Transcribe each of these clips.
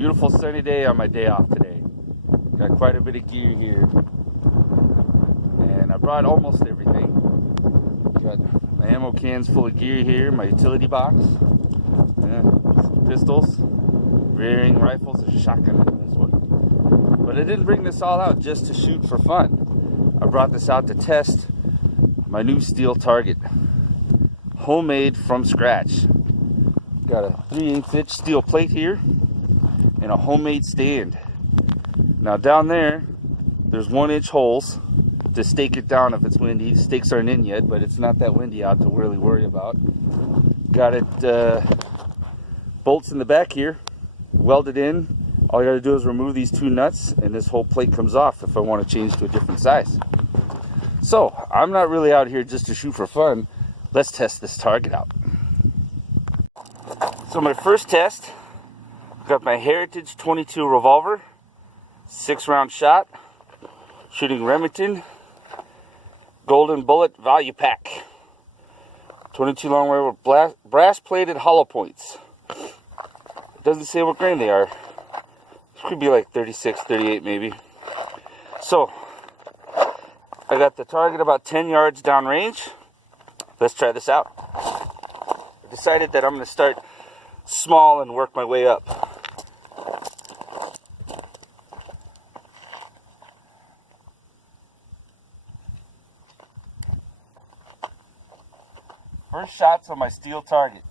Beautiful sunny day on my day off today. Got quite a bit of gear here. And I brought almost everything. Got my ammo cans full of gear here, my utility box. Yeah, some pistols, rearing rifles, a shotgun in this one. But I didn't bring this all out just to shoot for fun. I brought this out to test my new steel target. Homemade from scratch. Got a 3/8 inch steel plate here and a homemade stand. Now down there's 1-inch holes to stake it down if it's windy. Stakes aren't in yet, but it's not that windy out to really worry about. Got it bolts in the back here, welded in. All I gotta do is remove these 2 nuts and this whole plate comes off if I want to change to a different size. So I'm not really out here just to shoot for fun. Let's test this target out. So my first test, got my Heritage 22 revolver, 6-round shot, shooting Remington Golden Bullet Value Pack. 22 long barrel with brass plated hollow points. It doesn't say what grain they are. This could be like 36, 38 maybe. So I got the target about 10 yards downrange. Let's try this out. I decided that I'm going to start small and work my way up. First shots on my steel target.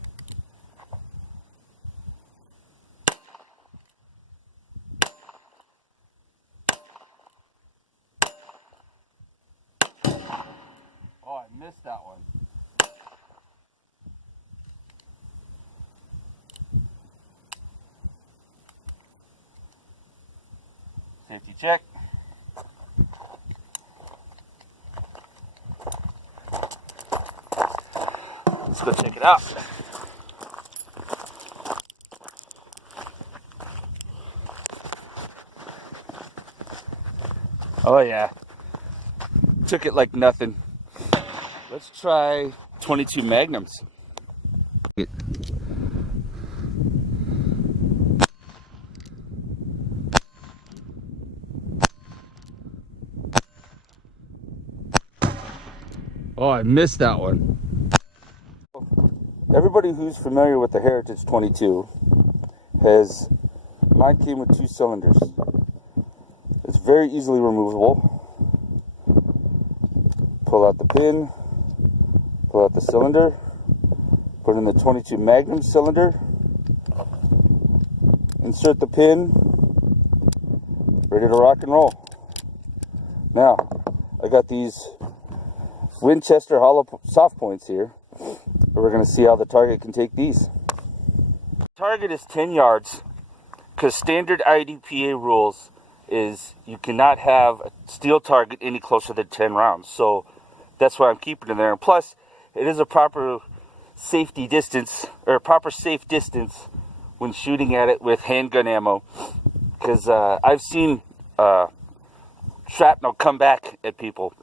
Oh, I missed that one. Safety check. Let's go check it out. Oh yeah, took it like nothing. Let's try 22 Magnums. Oh, I missed that one. Everybody who's familiar with the Heritage 22 mine came with 2 cylinders. It's very easily removable. Pull out the pin, pull out the cylinder, put in the 22 Magnum cylinder, insert the pin, ready to rock and roll. Now, I got these Winchester hollow soft points here. We're going to see how the target can take these. Target is 10 yards because standard IDPA rules is you cannot have a steel target any closer than 10 rounds. So that's why I'm keeping it there. And plus, it is a proper safety distance, or a proper safe distance when shooting at it with handgun ammo. Because I've seen shrapnel come back at people.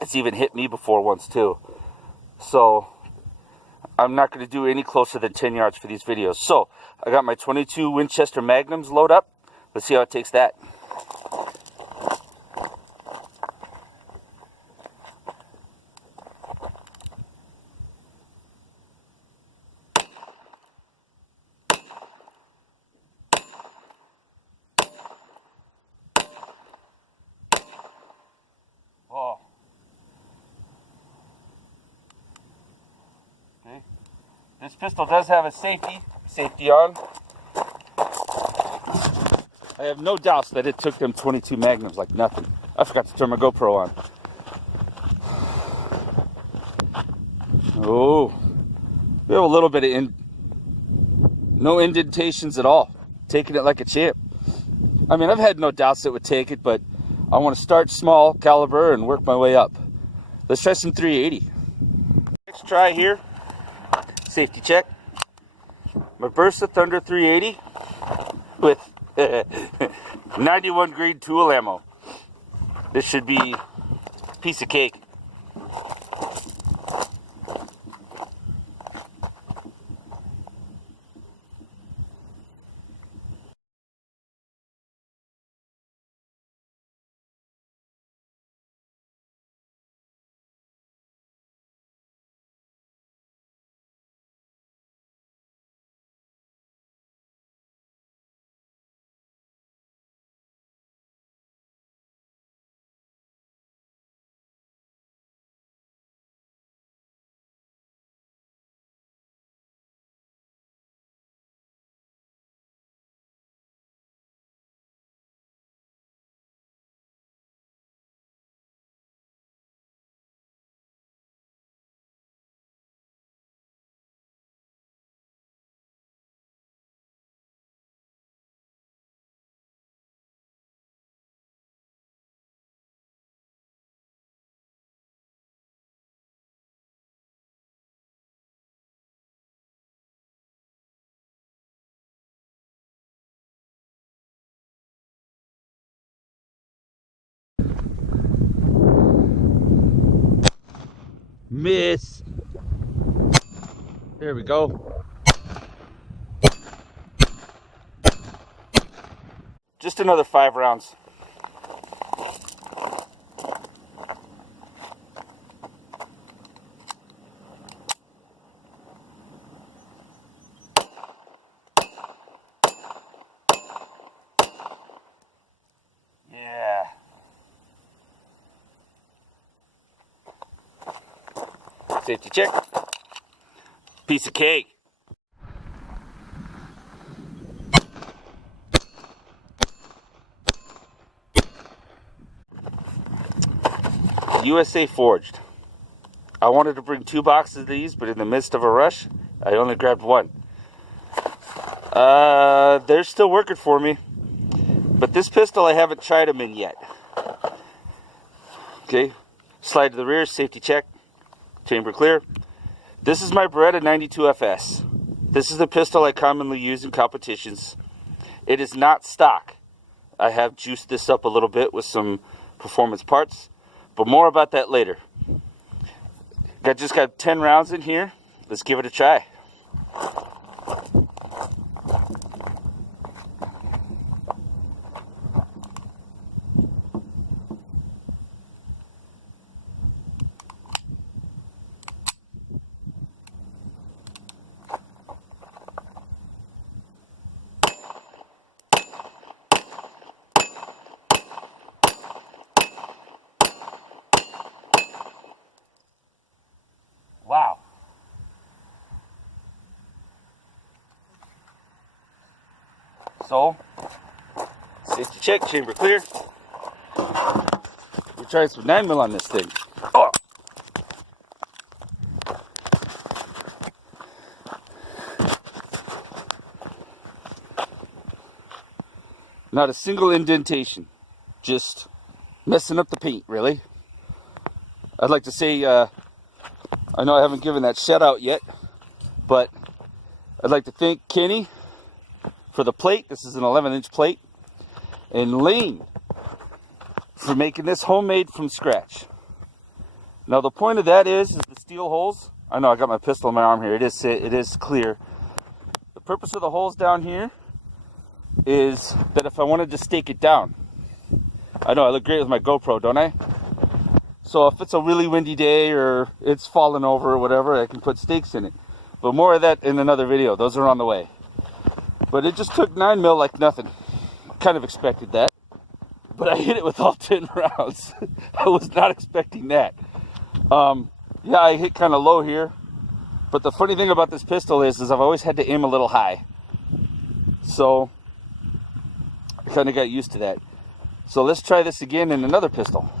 It's even hit me before once too. So I'm not going to do any closer than 10 yards for these videos. So I got my 22 Winchester Magnums load up. Let's see how it takes that. Oh. Okay. This pistol does have a safety on. I have no doubts that it took them 22 Magnums like nothing. I forgot to turn my GoPro on. Oh, we have a little bit of no indentations at all. Taking it like a champ. I mean, I've had no doubts it would take it, but I want to start small caliber and work my way up. Let's try some 380. Next try here. Safety check. My Bersa Thunder 380 with 91 grade tool ammo. This should be a piece of cake. Miss. There we go. Just another 5 rounds. Yeah. Safety check. Piece of cake. USA Forged. I wanted to bring 2 boxes of these, but in the midst of a rush, I only grabbed 1. They're still working for me, but this pistol I haven't tried them in yet. Okay, slide to the rear, safety check, chamber clear. This is my Beretta 92 FS. This is the pistol I commonly use in competitions. It is not stock. I have juiced this up a little bit with some performance parts, but more about that later. I just got 10 rounds in here. Let's give it a try. Wow. So, safety check, chamber clear. We're trying some 9mm on this thing. Oh. Not a single indentation. Just messing up the paint, really. I'd like to say, I know I haven't given that shout out yet, but I'd like to thank Kenny for the plate. This is an 11-inch plate. And Lane for making this homemade from scratch. Now the point of that is the steel holes. I know I got my pistol in my arm here. It is clear. The purpose of the holes down here is that if I wanted to stake it down. I know I look great with my GoPro, don't I? So if it's a really windy day or it's falling over or whatever, I can put stakes in it. But more of that in another video. Those are on the way. But it just took 9mm like nothing. Kind of expected that. But I hit it with all 10 rounds. I was not expecting that. Yeah, I hit kind of low here. But the funny thing about this pistol is I've always had to aim a little high. So I kind of got used to that. So let's try this again in another pistol.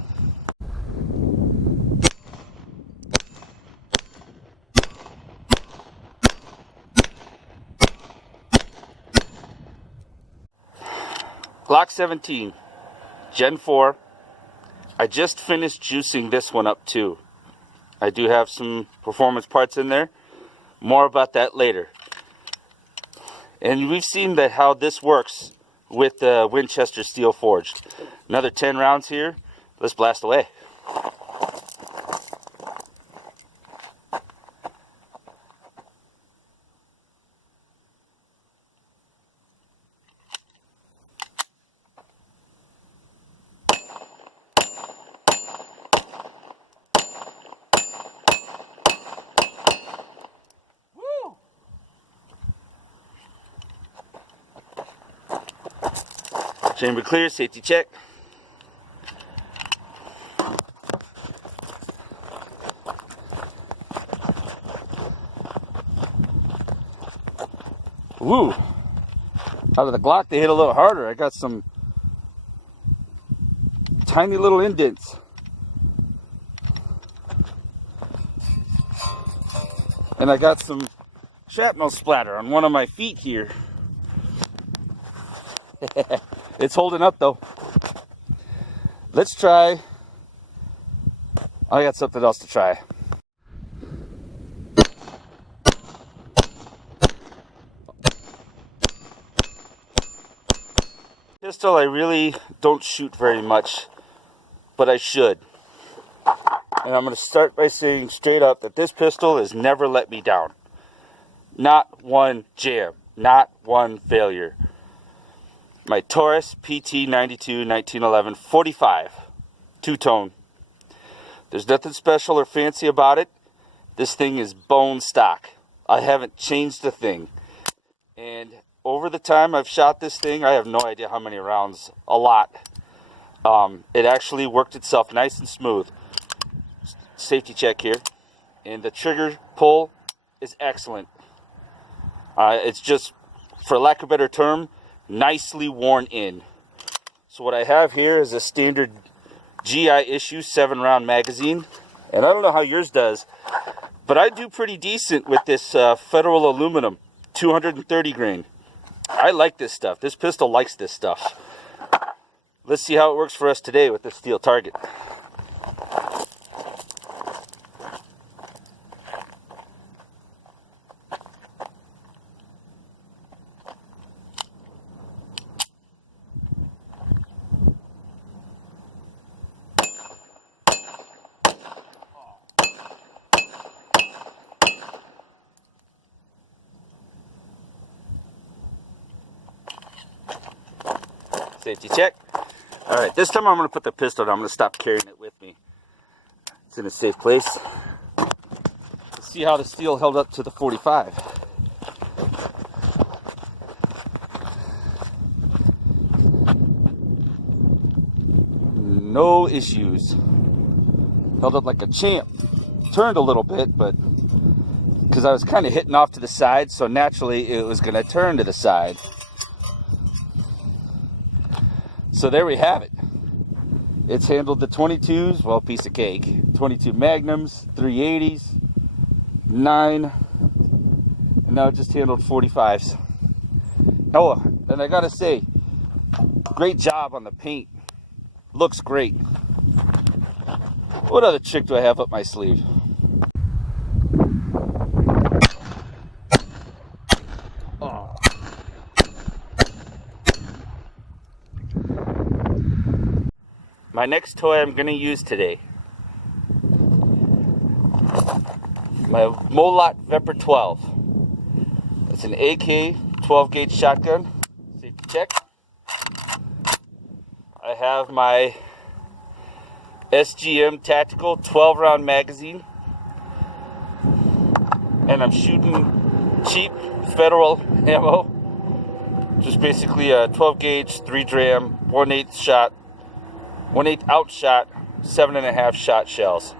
Glock 17, Gen 4. I just finished juicing this one up too. I do have some performance parts in there. More about that later. And we've seen that how this works with the Winchester Steel Forged. Another 10 rounds here. Let's blast away. Chamber clear, safety check. Woo! Out of the Glock, they hit a little harder. I got some tiny little indents. And I got some shrapnel splatter on one of my feet here. It's holding up though. Let's try. I got something else to try. Pistol I really don't shoot very much but I should. And I'm going to start by saying straight up that this pistol has never let me down. Not one jam. Not one failure. My Taurus PT92 1911 45 two-tone. There's nothing special or fancy about it. This thing is bone stock. I haven't changed a thing. And over the time I've shot this thing, I have no idea how many rounds. A lot. It actually worked itself nice and smooth. Safety check here. And the trigger pull is excellent. It's just, for lack of a better term, nicely worn in. So what I have here is a standard GI issue 7-round magazine. And I don't know how yours does, but I do pretty decent with this Federal aluminum 230 grain. I like this stuff. This pistol likes this stuff. Let's see how it works for us today with this steel target. Safety check. Alright, this time I'm going to put the pistol down. I'm going to stop carrying it with me. It's in a safe place. Let's see how the steel held up to the 45. No issues. Held up like a champ. Turned a little bit, but because I was kind of hitting off to the side, so naturally it was going to turn to the side. So there we have it. It's handled the 22s, well, piece of cake. 22 Magnums, 380s, 9, and now it just handled 45s. Oh, and I gotta say, great job on the paint. Looks great. What other trick do I have up my sleeve? Oh. My next toy I'm going to use today, my Molot Vepr 12. It's an AK 12 gauge shotgun. Safety check. I have my SGM Tactical 12 round magazine, and I'm shooting cheap Federal ammo, just basically a 12 gauge 3 dram 1/8 shot, 1/8 outshot, 7.5 shot shells.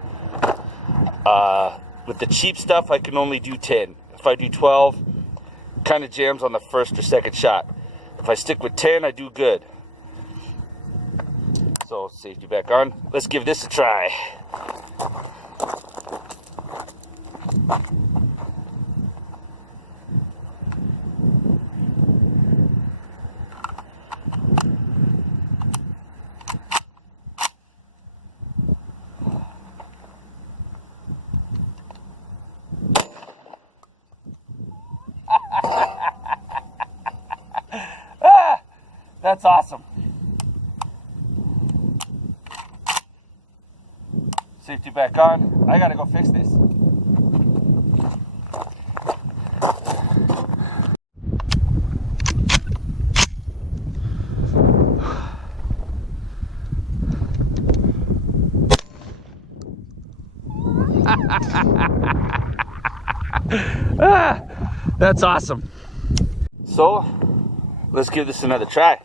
With the cheap stuff, I can only do 10. If I do 12, kind of jams on the first or second shot. If I stick with 10, I do good. So, safety back on. Let's give this a try. That's awesome. Safety back on. I gotta go fix this. That's awesome. So, let's give this another try.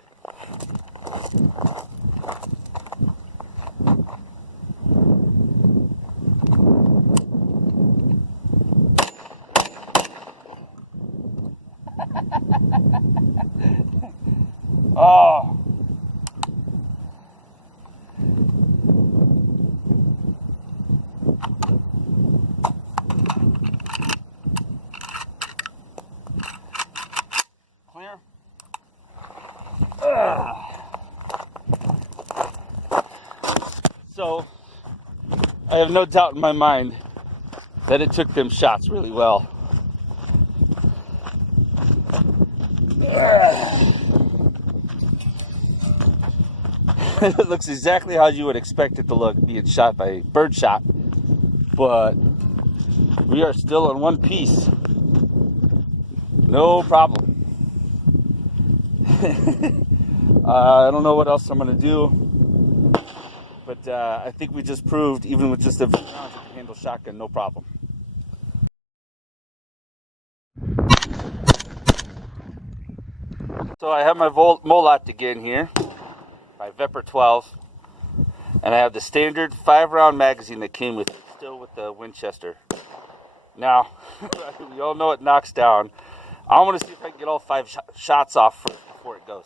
Oh. Clear. So, I have no doubt in my mind that it took them shots really well. It looks exactly how you would expect it to look being shot by birdshot, but we are still in one piece. No problem. I don't know what else I'm going to do, but I think we just proved, even with just a few rounds, we can handle shotgun, no problem. So I have my Molot again here, my Vepr 12, and I have the standard 5-round magazine that came with it, still with the Winchester. Now, we all know it knocks down. I want to see if I can get all 5 shots off first before it goes.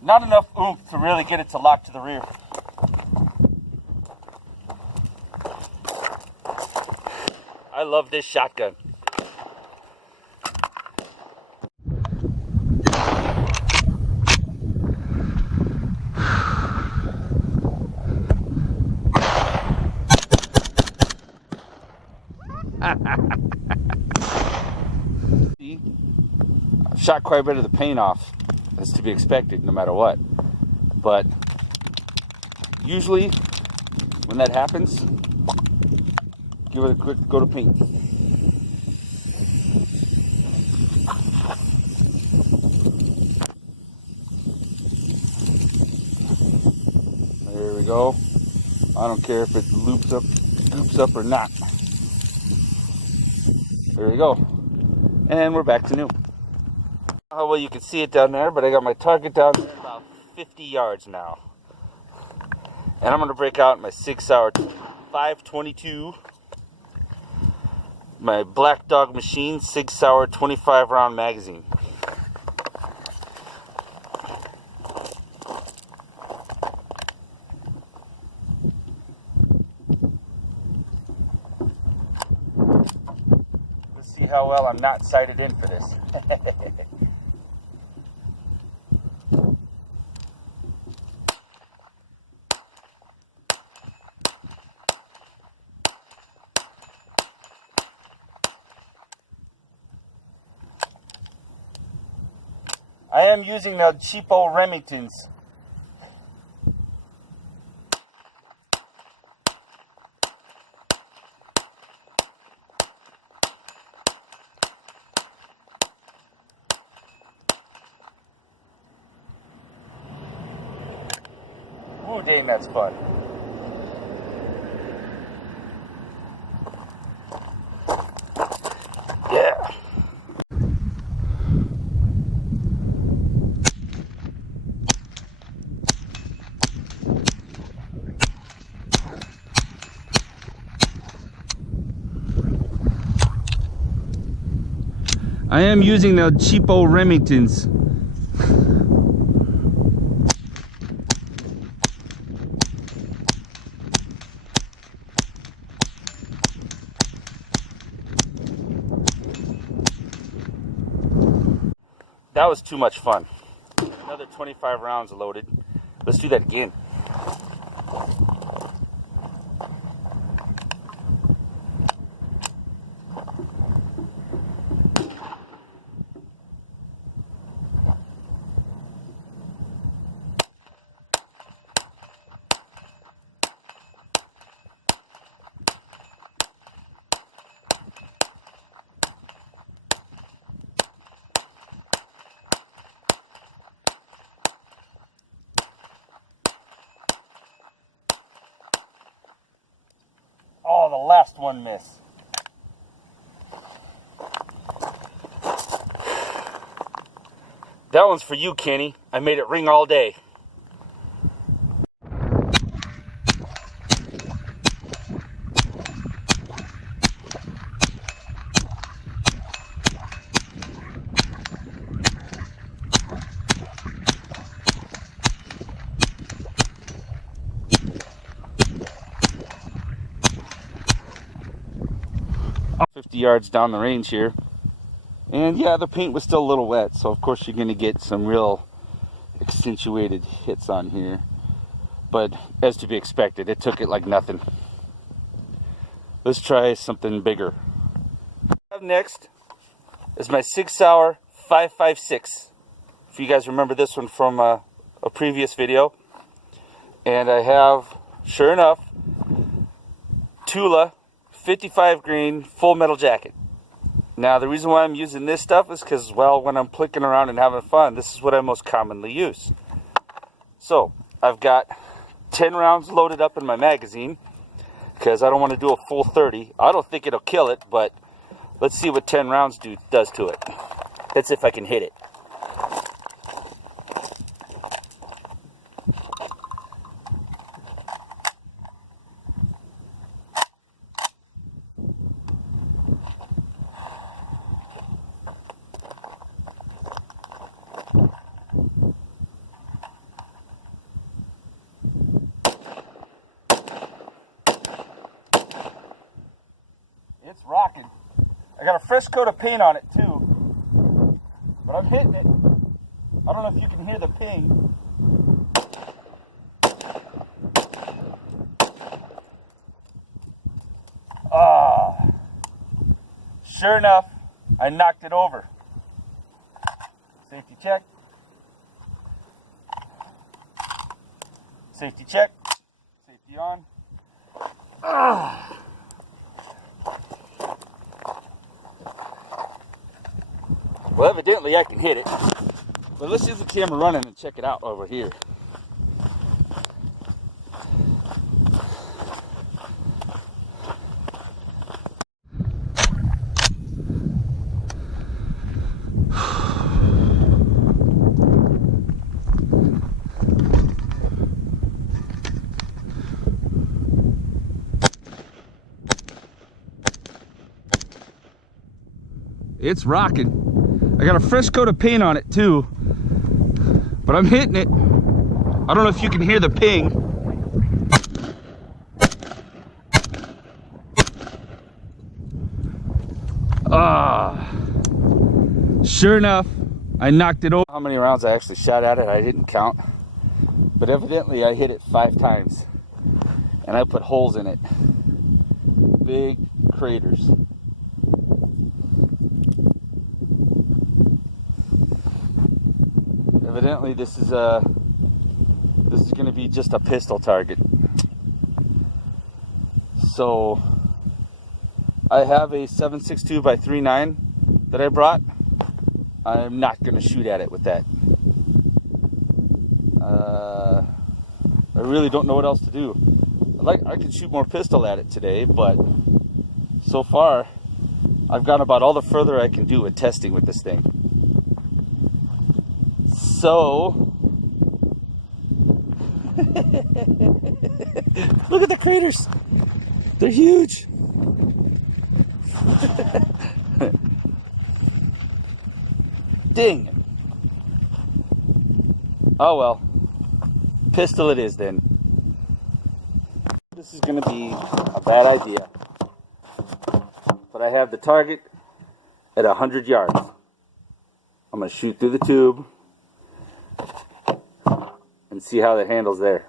Not enough oomph to really get it to lock to the rear. I love this shotgun. I've shot quite a bit of the paint off. That's to be expected no matter what. But usually when that happens, give it a quick go to paint. There we go. I don't care if it loops up or not. There we go. And we're back to new. Oh, well, you can see it down there, but I got my target down there about 50 yards now. And I'm going to break out my 6-hour 5.22. My Black Dog Machine 6-hour 25-round magazine. Let's see how well I'm not sighted in for this. I am using the cheapo Remingtons. Ooh, dang, that's fun. Yeah. I am using the cheapo Remingtons. That was too much fun. Another 25 rounds loaded. Let's do that again. Oh, the last one missed. That one's for you, Kenny. I made it ring all day. 50 yards down the range here. And yeah, the paint was still a little wet, so of course you're going to get some real accentuated hits on here. But as to be expected, it took it like nothing. Let's try something bigger. Up next is my Sig Sauer 556. If you guys remember this one from a previous video. And I have, sure enough, Tula 55 grain full metal jacket. Now the reason why I'm using this stuff is because, well, when I'm plicking around and having fun, this is what I most commonly use. So I've got 10 rounds loaded up in my magazine because I don't want to do a full 30. I don't think it'll kill it, but let's see what 10 rounds does to it. Let's see if I can hit it. It's rocking. I got a fresh coat of paint on it too, but I'm hitting it. I don't know if you can hear the ping. Sure enough, I knocked it over. Safety check. Safety check. Safety on. Well, evidently I can hit it. But let's use the camera running and check it out over here. It's rocking. I got a fresh coat of paint on it too, but I'm hitting it. I don't know if you can hear the ping. Sure enough, I knocked it over. How many rounds I actually shot at it, I didn't count, but evidently I hit it 5 times, and I put holes in it. Big craters. Evidently this is going to be just a pistol target. So I have a 7.62 by 3.9 that I brought. I'm not going to shoot at it with that. I really don't know what else to do. I could shoot more pistol at it today, but so far I've gone about all the further I can do with testing with this thing. So look at the craters. They're huge. Ding. Oh well. Pistol it is then. This is going to be a bad idea. But I have the target at 100 yards. I'm going to shoot through the tube and see how that handles there.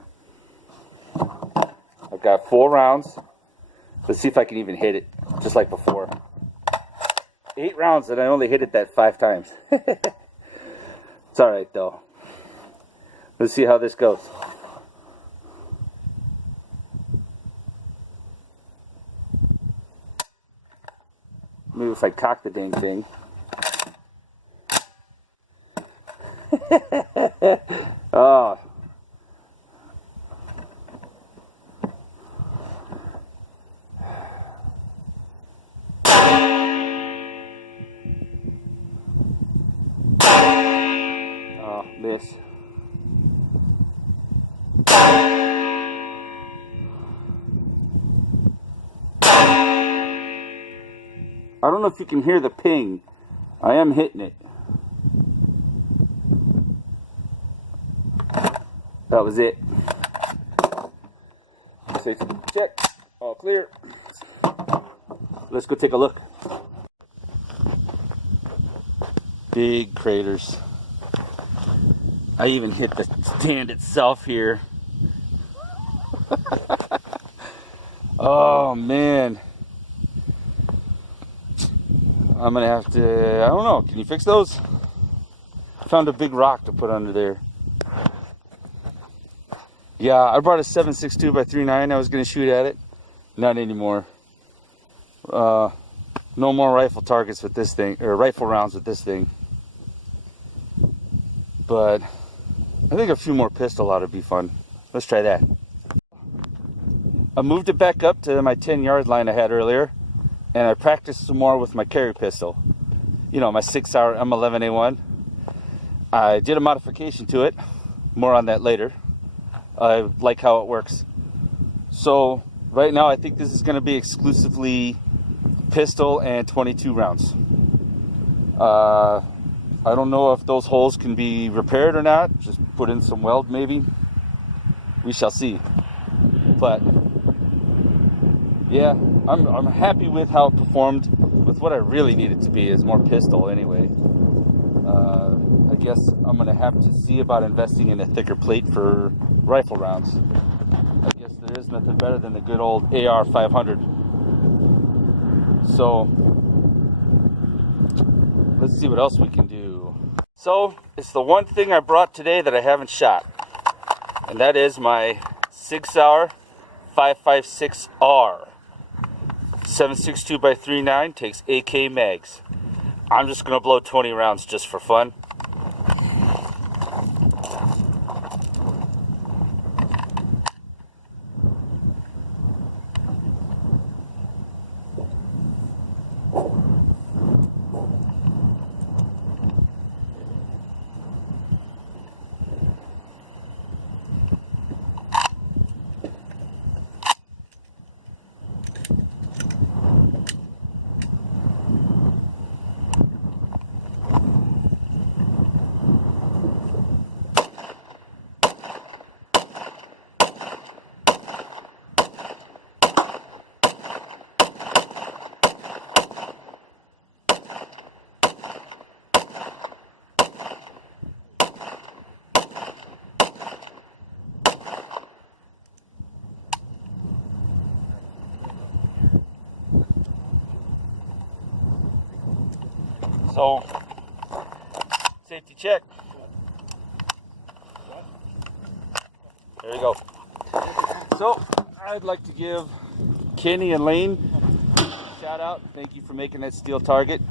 I've got 4 rounds. Let's see if I can even hit it, just like before. 8 rounds and I only hit it that 5 times. It's alright though. Let's see how this goes. Maybe if I cock the dang thing. Oh. Oh, miss. I don't know if you can hear the ping. I am hitting it. That was it. Safety check. All clear. let's go take a look. Big craters. I even hit the stand itself here. Oh man. I'm gonna have to, I don't know, can you fix those? Found a big rock to put under there. Yeah, I brought a 7.62 by 3.9. I was gonna shoot at it. Not anymore. No more rifle targets with this thing, or rifle rounds with this thing. But I think a few more pistol ought to be fun. Let's try that. I moved it back up to my 10-yard line I had earlier, and I practiced some more with my carry pistol. You know, my 6-hour M11A1. I did a modification to it. More on that later. I like how it works. So right now I think this is going to be exclusively pistol and 22 rounds. I don't know if those holes can be repaired or not. Just put in some weld maybe. We shall see. But yeah, I'm happy with how it performed. With what I really need it to be is more pistol anyway. I guess I'm gonna have to see about investing in a thicker plate for rifle rounds. I guess there is nothing better than the good old AR 500. So let's see what else we can do. So it's the one thing I brought today that I haven't shot, and that is my Sig Sauer 5.56R 7.62 by 3.9. Takes AK mags. I'm just gonna blow 20 rounds just for fun. So, safety check. There you go. So, I'd like to give Kenny and Lane a shout out. Thank you for making that steel target.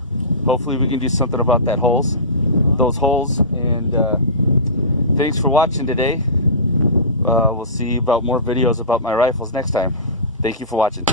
Hopefully we can do something about those holes. And thanks for watching today. We'll see about more videos about my rifles next time. Thank you for watching.